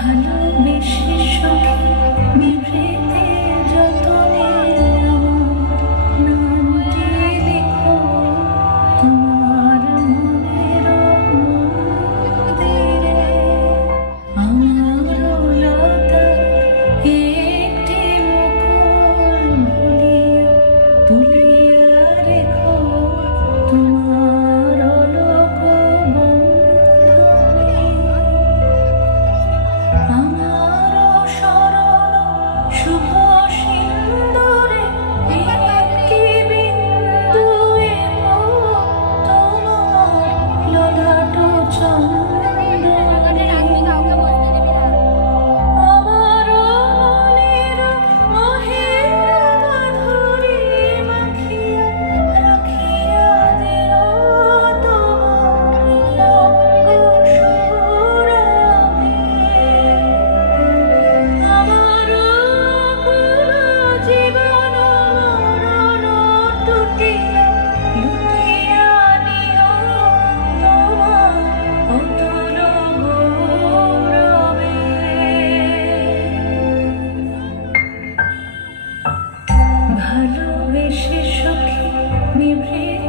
ভালোবেসে সখী নিভৃতে যতনে আমার নামটি লিখো তোমার মনের মন্দিরে। আমার লতা একটি মুকুল ভুলিও তুলিয়া রেখো তোমার অলোক বন্ধনে। আমার শরণ শুভ সিন্দুরে একটি বিন্দু এলো তোমার ললাট চন্দনে। আমার মনের মহের মাধুরী মাখিয়া রাখিয়া দিও তোমার অঙ্গ সৌরভে। আমার অকুল জীবন মরণ টুটিয়া লুটিয়া নিও তোমার অতুল গৌরবে। ভালোবেসে সখী নিভৃতে